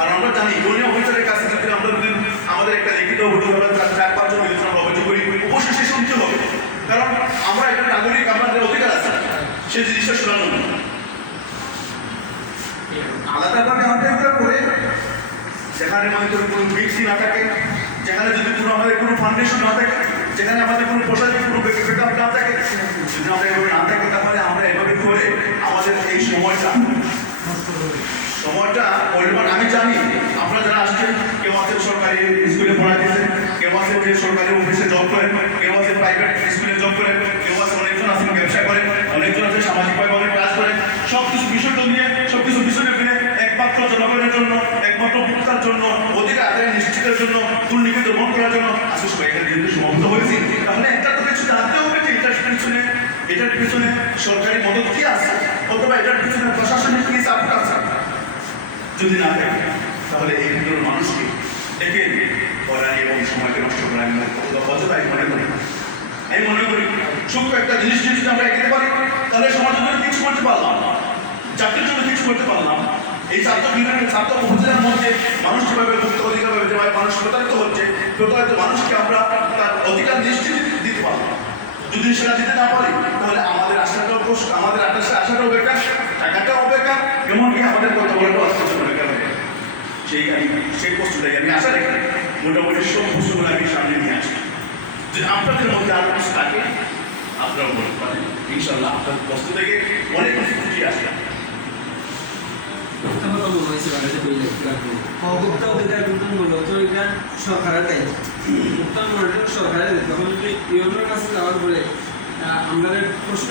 আর আমরা জানি অফিসারের কাছে যদি আমরা যদি আমাদের একটা লিখিত অভিযোগ আমরা চার আমরা অভিযোগ করি অবশ্যই সে শুনতে হবে। কারণ আমরা একটা নাগরিক, আমাদের অধিকার আছে। জিনিসটা আন্তরিকতা করে যেখানে আমাদের কোনো মিক্সি না থাকে যেখানে যদি কোনো আমাদের কোনো ফাউন্ডেশন না থাকে, যেখানে আমাদের কোনো প্রশাসনিক কোনো ব্যাকআপ না থাকে, যদি আমরা এভাবে না থাকে তাহলে আমরা এভাবে করে আমাদের এই সময়টা সময়টা পরিমাণ আমি জানি, আপনারা যারা আসছেন, কেউ আছেন সরকারি স্কুলে পড়াইতেছেন কেউ আছেন যে সরকারি অফিসে জব করেন, কেউ আছেন প্রাইভেট স্কুলে জব করেন, কেউ আছে অনেকজন আছেন ব্যবসা করেন, অনেকজন আছে সামাজিকভাবে অনেক কাজ করেন সব কিছু বিষয়টা নিয়ে সব কিছু বিষয় নিয়ে একমাত্র জনগণের জন্য, একমাত্র ভোক্তার জন্য অধিকার আদায় নিশ্চিতের জন্য, দুর্নীতি দমন করার জন্য সবাই এখানে যেহেতু সমাপ্ত হয়েছি, তাহলে একটা তো কিছু জানতে হবে যে এটার পিছনে এটার পিছনে সরকারি মদত কি আছে? অথবা এটার পিছনে প্রশাসনিক কি আছে যদি না থাকে, তাহলে এই ভিতরের মানুষকে ডেকে পড়ানি এবং সময়কে নষ্ট করা। আমি কতটা মনে করি। আমি মনে করি, সূক্ষ্ম একটা জিনিস যদি আমরা এগিয়ে পারি, তাহলে সমাজের জন্য কিছু করতে পারলাম। জাতির জন্য কিছু করতে পারলাম। এই ছাত্র বিভাগের ছাত্র উপজেলার মধ্যে মানুষ যেভাবে মুক্ত অধিকার পাবে যেভাবে মানুষ প্রতারিত হচ্ছে, প্রতারিত মানুষকে আমরা তার অধিকার নিশ্চিত দিতে পারলাম। যদি সেটা দিতে না পারি, তাহলে আমাদের আশাটাও আমাদের আশাটাও বেকার, টাকাটাও বেকার, এমনকি আমাদের সেই সেই কষ্টটাই আমি আশা রেখে মোটামুটি সব বস্তুগুলো আমি সামনে নিয়ে আসি যে আপনাদের মধ্যে আরও কিছু থাকে, আপনারাও বলতে পারেন। ইনশাল্লাহ আপনার বস্তু থেকে অনেক আসবে। আমার প্রশ্ন